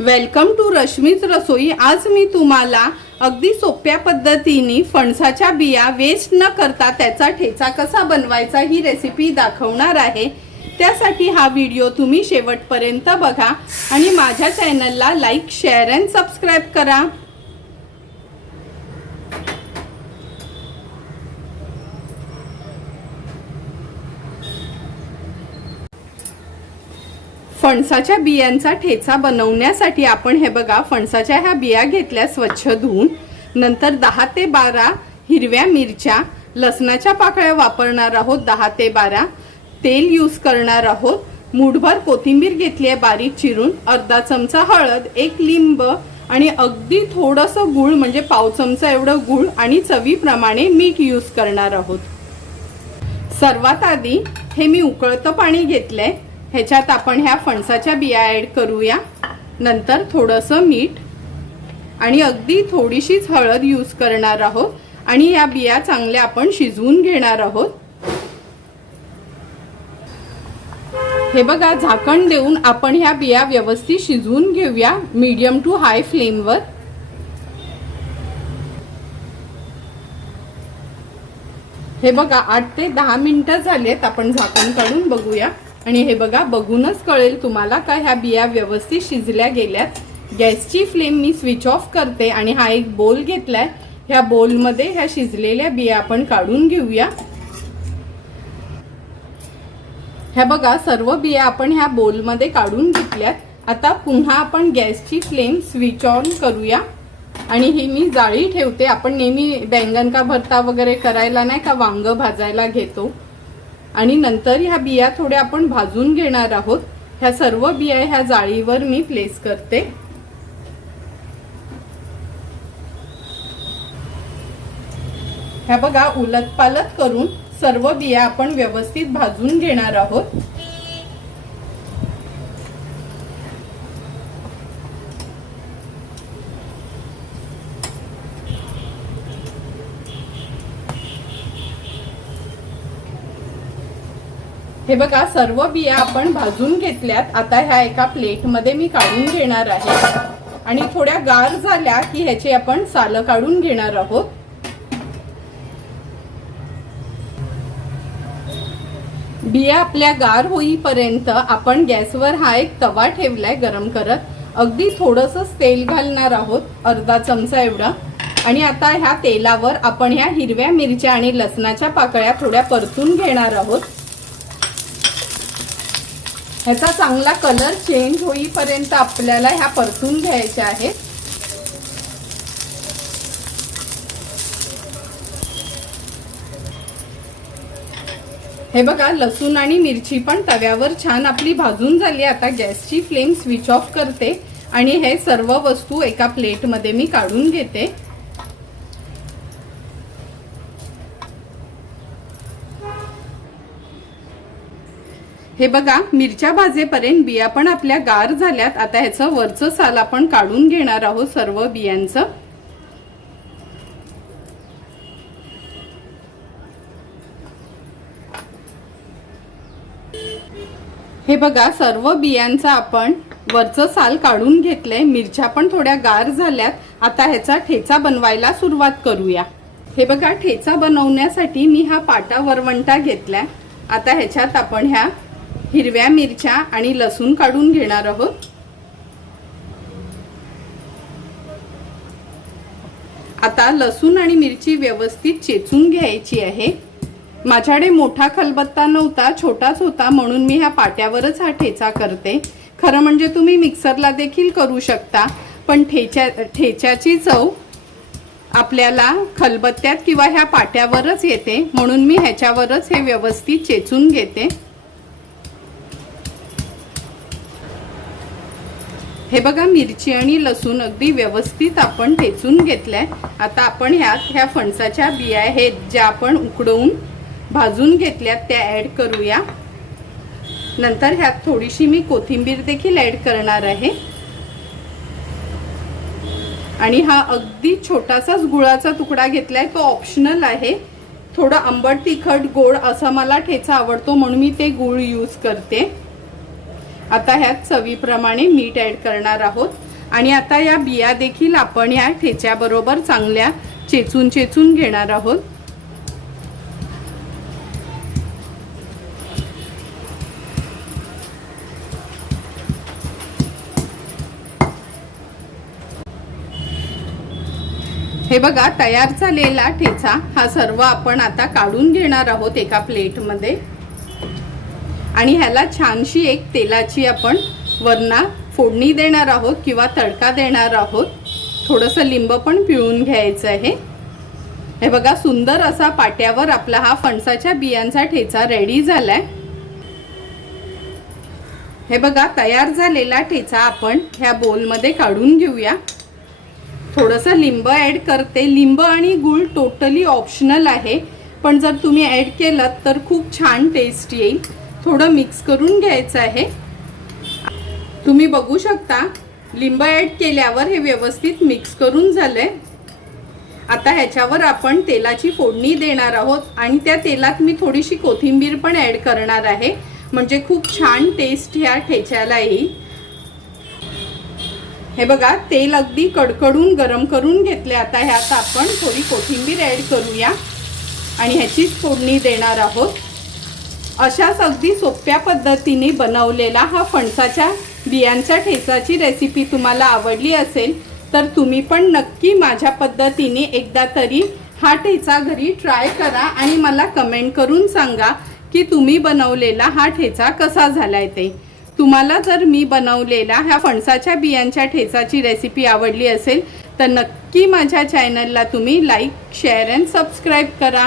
Welcome to रश्मीच रसोई आज मी तुम्हाला अगदी सोप्या पद्धतीने फणसाच्या बिया वेस्ट न करता त्याचा ठेचा कसा बनवायचा ही रेसिपी दाखवणार आहे. त्यासाठी हा व्हिडिओ तुम्ही शेवटपर्यंत बघा आणि माझ्या चॅनलला लाईक शेअर अँड सबस्क्राईब करा. फणसाच्या बियांचा ठेचा बनवण्यासाठी आपण हे बघा फणसाच्या ह्या बिया घेतल्या स्वच्छ धुवून. नंतर दहा ते बारा हिरव्या मिरच्या लसणाच्या पाकळ्या वापरणार आहोत दहा ते बारा. तेल यूज करणार आहोत. मुठभर कोथिंबीर घेतली आहे बारीक चिरून. अर्धा चमचा हळद एक लिंब आणि अगदी थोडंसं गुळ म्हणजे पाव चमचा एवढं गुळ आणि चवीप्रमाणे मीठ यूज करणार आहोत. सर्वात आधी हे मी उकळतं पाणी घेतलंय. ह्याच्यात आपण ह्या फणसाच्या बिया ऍड करूया. नंतर थोडंसं मीठ आणि अगदी थोडीशीच हळद यूज करणार आहोत. आणि या बिया चांगल्या आपण शिजवून घेणार आहोत. हे बघा झाकण देऊन आपण ह्या बिया व्यवस्थित शिजवून घेऊया मीडियम टू हाय फ्लेमवर हे बघा आठ ते दहा मिनिटं झालेत आपण झाकण काढून बघूया. आणि हे बघा बघूनच कळेल तुम्हाला का ह्या बिया व्यवस्थित शिजल्या गेल्यात गॅसची फ्लेम मी स्विच ऑफ करते आणि हा एक बोल घेतलाय. ह्या बोलमध्ये ह्या शिजलेल्या बिया आपण काढून घेऊया. ह्या बघा सर्व बिया आपण ह्या बोलमध्ये काढून घेतल्यात. आता पुन्हा आपण गॅसची फ्लेम स्विच ऑन करूया. आणि ही मी जाळी ठेवते. आपण नेहमी बैंगन का भरता वगैरे करायला नाही का वांग भाजायला घेतो. आणि नंतर ह्या बिया थोड्या आपण भाजून घेणार आहोत. ह्या सर्व बिया ह्या जाळीवर मी प्लेस करते. ह्या बघा उलट पालत करून सर्व बिया आपण व्यवस्थित भाजून घेणार आहोत. हे बघा सर्व बिया आपण भाजून घेतल्यात. आता ह्या एका प्लेटमध्ये मी काढून घेणार आहे. आणि थोड्या गार झाल्या की ह्याची आपण सालं काढून घेणार आहोत. बिया आपल्या गार होईपर्यंत आपण गॅसवर हा एक तवा ठेवलाय गरम करत. अगदी थोडंसंच तेल घालणार आहोत अर्धा चमचा एवढा. आणि आता ह्या तेलावर आपण ह्या हिरव्या मिरच्या आणि लसणाच्या पाकळ्या थोड्या परतून घेणार आहोत. ह्याचा चांगला कलर चेंज होईपर्यंत आपल्याला ह्या परतून घ्यायच्या आहेत. हे बघा लसूण आणि मिरची पण तव्यावर छान आपली भाजून झाली आता गॅसची फ्लेम स्विच ऑफ करते आणि हे सर्व वस्तू एका प्लेटमध्ये मी काढून घेते. हे बघा मिरच्या भाजेपर्यंत बिया पण आपल्या गार झाल्यात. आता ह्याचं वरचं साल आपण काढून घेणार आहोत सर्व बियांचं. हे बघा सर्व बियांचा आपण वरचं साल काढून घेतलंय. मिरच्या पण थोड्या गार झाल्यात. आता ह्याचा ठेचा बनवायला सुरुवात करूया. हे बघा ठेचा बनवण्यासाठी मी हा पाटा वरवंटा घेतलाय. आता ह्याच्यात आपण ह्या हिरव्या मिरच्या आणि लसूण काढून घेणार आहोत. आता लसूण आणि मिरची व्यवस्थित चेचून घ्यायची आहे. माझ्याकडे मोठा खलबत्ता नव्हता छोटाच होता म्हणून मी ह्या पाट्यावरच हा ठेचा करते. खरं म्हणजे तुम्ही मिक्सरला देखील करू शकता पण ठेच्या ठेच्याची चव आपल्याला खलबत्त्यात किंवा ह्या पाट्यावरच येते म्हणून मी ह्याच्यावरच हे व्यवस्थित चेचून घेते. हे बघा मिरची आणि लसूण अगदी व्यवस्थित आपण ठेचून घेतलंय. आता आपण ह्यात ह्या फणसाच्या बिया आहेत ज्या आपण उकडवून भाजून घेतल्यात त्या ऍड करूया. नंतर ह्यात थोडीशी मी कोथिंबीर देखील ॲड करणार आहे. आणि हा अगदी छोटासाच गुळाचा तुकडा घेतलाय तो ऑप्शनल आहे. थोडं आंबट तिखट गोड असा मला ठेचा आवडतो म्हणून मी ते गुळ यूज करते. आता ह्यात चवीप्रमाणे मीठ ऍड करणार आहोत. आणि आता या बिया देखील आपण या ठेच्याबरोबर चांगल्या चेचून चेचून घेणार आहोत. हे बघा तयार झालेला ठेचा हा सर्व आपण आता काढून घेणार आहोत एका प्लेटमध्ये. आणि ह्याला छानशी एक तेलाची आपण वरना फोडणी देणार आहोत किंवा तडका देणार आहोत. थोडंसं लिंब पण पिळून घ्यायचं आहे. हे बघा सुंदर असा पाट्यावर आपला हा फणसाच्या बियांचा ठेचा रेडी झालाय. हे बघा तयार झालेला ठेचा आपण ह्या बोलमध्ये काढून घेऊया. थोडंसं लिंब ॲड करते. लिंब आणि गूळ टोटली ऑप्शनल आहे. पण जर तुम्ही ॲड केलं तर खूप छान टेस्ट येईल. थोडं मिक्स करून घ्यायचं आहे. तुम्ही बघू शकता लिंब ॲड केल्यावर हे व्यवस्थित मिक्स करून झालंय. आता ह्याच्यावर आपण तेलाची फोडणी देणार आहोत आणि त्या तेलात मी थोडीशी कोथिंबीर पण ॲड करणार आहे. म्हणजे खूप छान टेस्ट ह्या ठेच्याला येईल हे बघा तेल अगदी कडकडून गरम करून घेतले. आता ह्यात आपण थोडी कोथिंबीर ॲड करूया. आणि ह्याचीच फोडणी देणार आहोत. अशाच अगदी सोप्या पद्धतीने बनवलेला हा फणसाच्या बियांच्या ठेचाची रेसिपी तुम्हाला आवडली असेल तर तुम्ही पण नक्की माझ्या पद्धतीने एकदा तरी हा ठेचा घरी ट्राय करा आणि मला कमेंट करून सांगा की तुम्ही बनवलेला हा ठेचा कसा झाला आहे ते. तुम्हाला जर मी बनवलेला ह्या फणसाच्या बियांच्या ठेचाची रेसिपी आवडली असेल तर नक्की माझ्या चॅनलला तुम्ही लाईक शेअर अँड सबस्क्राईब करा.